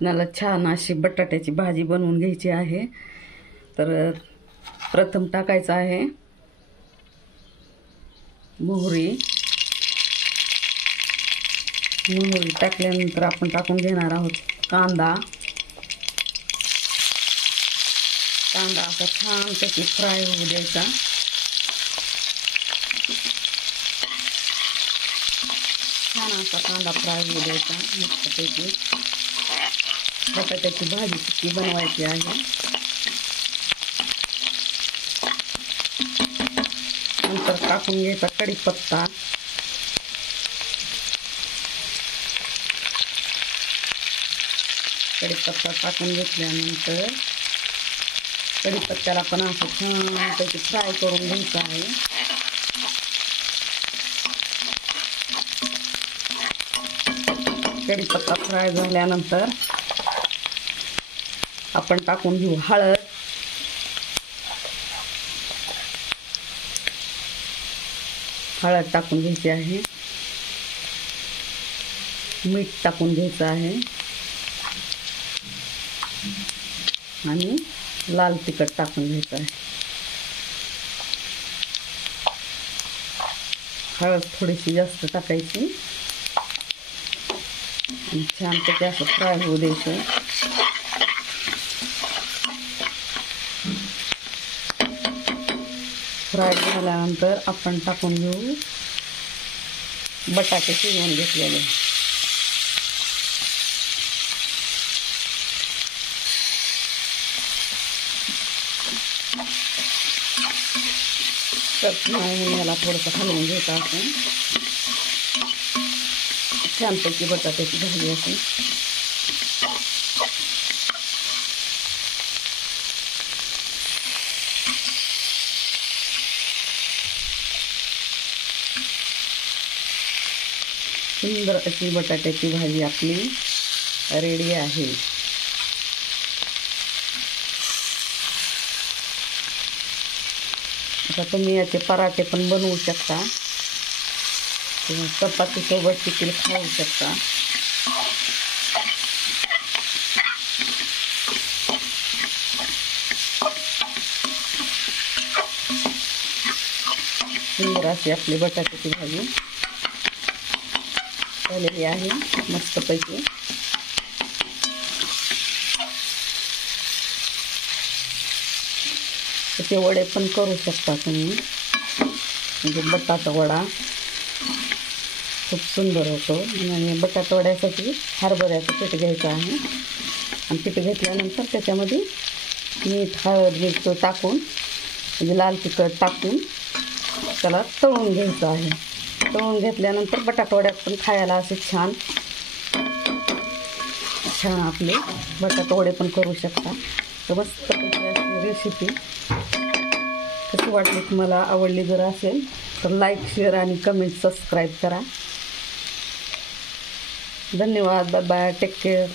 मला छान अशी बटाट्याची भाजी बनवून घ्यायची आहे। तर प्रथम टाकायचं आहे मोहरी। मोहरी टाकल्यानंतर आपण टाकून घेणार आहोत कांदा। कांदा असा छान त्याची फ्राय होऊ द्यायचा। छान असा कांदा फ्राय होऊ द्यायचा मस्तपैकी। बटाट्याची भाजी सुकी बनवायची आहे। नंतर टाकून घ्यायचा कढीपत्ता। कढीपत्ता टाकून घेतल्यानंतर कढीपत्त्याला पण असं छान त्याची फ्राय करून घ्यायचं आहे। कढीपत्ता फ्राय झाल्यानंतर आपण टाकून घेऊ हळद। हळद टाकून घ्यायची आहे। मीठ टाकून घ्यायचं आहे आणि लाल तिखट टाकून घ्यायचं आहे। हळद थोडीशी जास्त टाकायची आणि छान त्याचे असं फ्राय होऊ द्यायचं। फ्राय झाल्यानंतर आपण टाकून घेऊ बटाटे शिजवून घेतलेले। तर याला थोडंसं हलवून घ्यायचं आपण। छानपैकी बटाट्याची भाजी असेल। सुंदर अशी बटाट्याची भाजी आपली रेडी आहे। आता तुम्ही याचे पराठे पण बनवू शकता किंवा चपाती सोबत देखील खाऊ शकता। सुंदर अशी आपली बटाट्याची भाजी झालेली आहे मस्तपैकी। त्याचे वडे पण करू शकता तुम्ही, म्हणजे बटाटा वडा खूप सुंदर होतो। आणि बटाटा वड्यासाठी हरभऱ्याचं पीठ घ्यायचं आहे आणि पीठ घेतल्यानंतर त्याच्यामध्ये मीठ हळद मिरची टाकून म्हणजे लाल तिखट टाकून त्याला तळून घ्यायचं आहे। तळून घेतल्यानंतर बटाटा वड्यात पण खायला असे छान छान आपले बटाटा वडे पण करू शकता। तर मस्त रेसिपी कशी वाटली तुम्हाला, आवडली जर असेल तर लाईक शेअर आणि कमेंट सबस्क्राईब करा। धन्यवाद। Bye bye, take care.